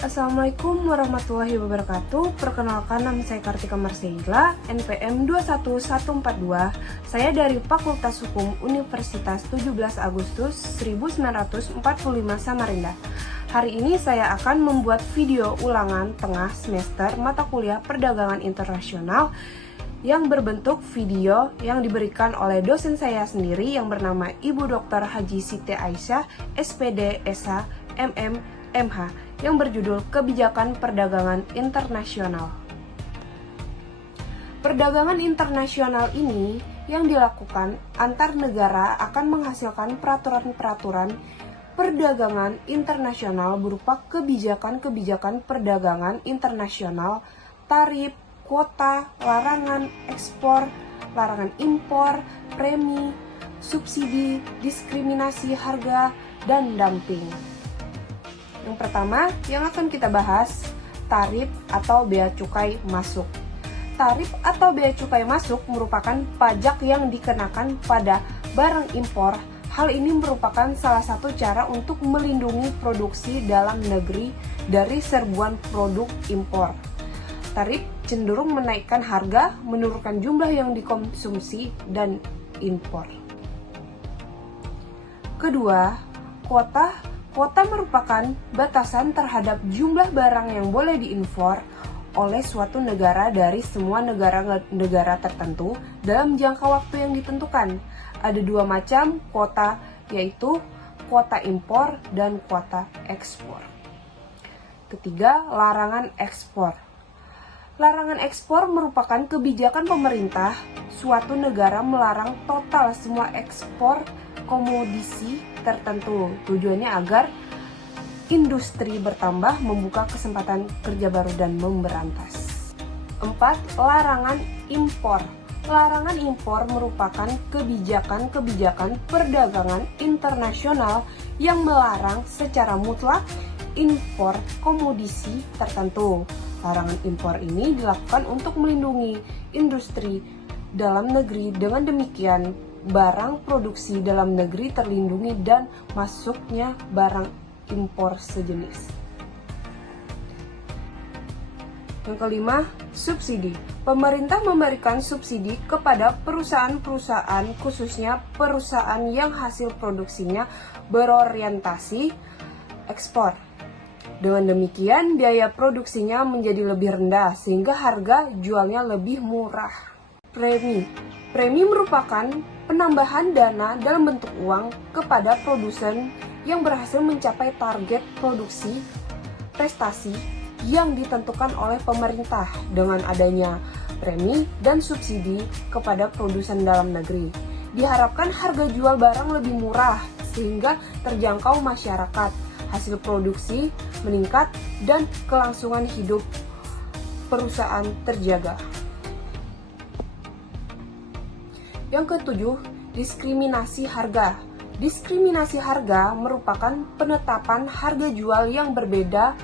Assalamualaikum warahmatullahi wabarakatuh. Perkenalkan, nama saya Kartika Marseila, NPM 21142. Saya dari Fakultas Hukum Universitas 17 Agustus 1945 Samarinda. Hari ini saya akan membuat video ulangan tengah semester mata kuliah Perdagangan Internasional yang berbentuk video yang diberikan oleh dosen saya sendiri yang bernama Ibu Dr. Haji Siti Aisyah, SPD, SA, MM, MH, yang berjudul Kebijakan Perdagangan Internasional. Perdagangan internasional ini yang dilakukan antar negara akan menghasilkan peraturan-peraturan perdagangan internasional berupa kebijakan-kebijakan perdagangan internasional, tarif, kuota, larangan ekspor, larangan impor, premi, subsidi, diskriminasi harga, dan dumping. Yang pertama yang akan kita bahas, tarif atau bea cukai masuk. Tarif atau bea cukai masuk merupakan pajak yang dikenakan pada barang impor. Hal ini merupakan salah satu cara untuk melindungi produksi dalam negeri dari serbuan produk impor. Tarif cenderung menaikkan harga, menurunkan jumlah yang dikonsumsi, dan impor. Kedua, kuota. Kuota merupakan batasan terhadap jumlah barang yang boleh diimpor oleh suatu negara dari semua negara tertentu dalam jangka waktu yang ditentukan. Ada dua macam kuota, yaitu kuota impor dan kuota ekspor. Ketiga, larangan ekspor. Larangan ekspor merupakan kebijakan pemerintah suatu negara melarang total semua ekspor komodisi tertentu. Tujuannya agar industri bertambah, membuka kesempatan kerja baru, dan memberantas. 4. Larangan impor. Larangan impor merupakan kebijakan-kebijakan perdagangan internasional yang melarang secara mutlak impor komodisi tertentu. Larangan impor ini dilakukan untuk melindungi industri dalam negeri. Dengan demikian, barang produksi dalam negeri terlindungi dan masuknya barang impor sejenis. Yang kelima, subsidi. Pemerintah memberikan subsidi kepada perusahaan-perusahaan, khususnya perusahaan yang hasil produksinya berorientasi ekspor. Dengan demikian, biaya produksinya menjadi lebih rendah sehingga harga jualnya lebih murah. Premi merupakan penambahan dana dalam bentuk uang kepada produsen yang berhasil mencapai target produksi prestasi yang ditentukan oleh pemerintah. Dengan adanya premi dan subsidi kepada produsen dalam negeri, diharapkan harga jual barang lebih murah sehingga terjangkau masyarakat, hasil produksi meningkat, dan kelangsungan hidup perusahaan terjaga. Yang ketujuh, diskriminasi harga. Diskriminasi harga merupakan penetapan harga jual yang berbeda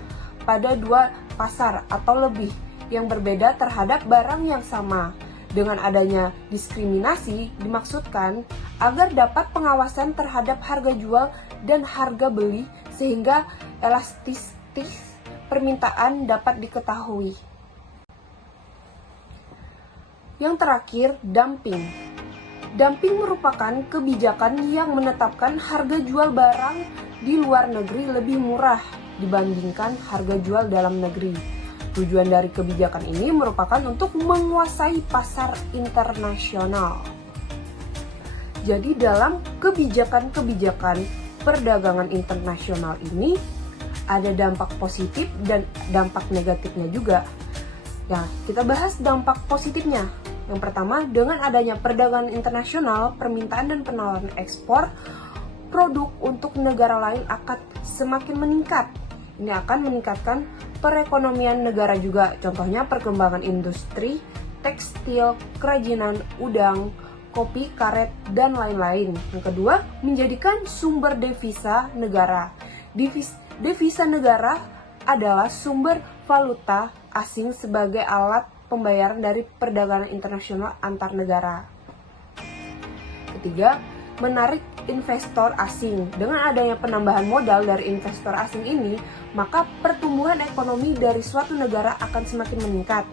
pada dua pasar atau lebih yang berbeda terhadap barang yang sama. Dengan adanya diskriminasi dimaksudkan agar dapat pengawasan terhadap harga jual dan harga beli sehingga elastistis permintaan dapat diketahui. Yang terakhir, dumping. Dumping merupakan kebijakan yang menetapkan harga jual barang di luar negeri lebih murah dibandingkan harga jual dalam negeri. Tujuan dari kebijakan ini merupakan untuk menguasai pasar internasional. Jadi dalam kebijakan-kebijakan perdagangan internasional ini ada dampak positif dan dampak negatifnya juga. Nah, kita bahas dampak positifnya. Yang pertama, dengan adanya perdagangan internasional, permintaan dan penawaran ekspor produk untuk negara lain akan semakin meningkat. Ini akan meningkatkan perekonomian negara juga. Contohnya perkembangan industri, tekstil, kerajinan, udang, kopi, karet, dan lain-lain. Yang kedua, menjadikan sumber devisa negara. Devisa negara adalah sumber valuta asing sebagai alat pembayaran dari perdagangan internasional antar negara. Ketiga, menarik investor asing. Dengan adanya penambahan modal dari investor asing ini, maka pertumbuhan ekonomi dari suatu negara akan semakin meningkat.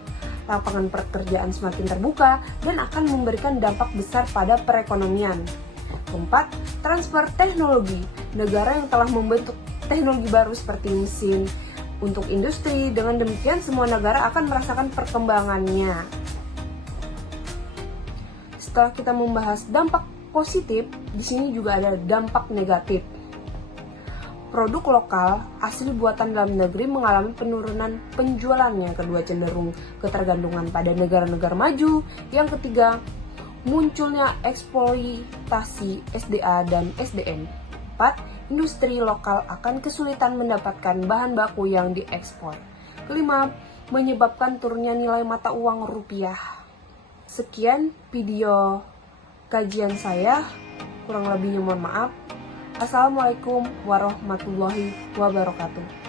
Lapangan pekerjaan semakin terbuka dan akan memberikan dampak besar pada perekonomian. Keempat, transfer teknologi. Negara yang telah membentuk teknologi baru seperti mesin untuk industri, dengan demikian semua negara akan merasakan perkembangannya. Setelah kita membahas dampak positif, di sini juga ada dampak negatif. Produk lokal asli buatan dalam negeri mengalami penurunan penjualannya. Kedua, cenderung ketergantungan pada negara-negara maju. Yang ketiga, munculnya eksploitasi SDA dan SDM. 4. Industri lokal akan kesulitan mendapatkan bahan baku yang diekspor. Kelima, menyebabkan turunnya nilai mata uang rupiah. Sekian video kajian saya, kurang lebihnya mohon maaf. Assalamualaikum warahmatullahi wabarakatuh.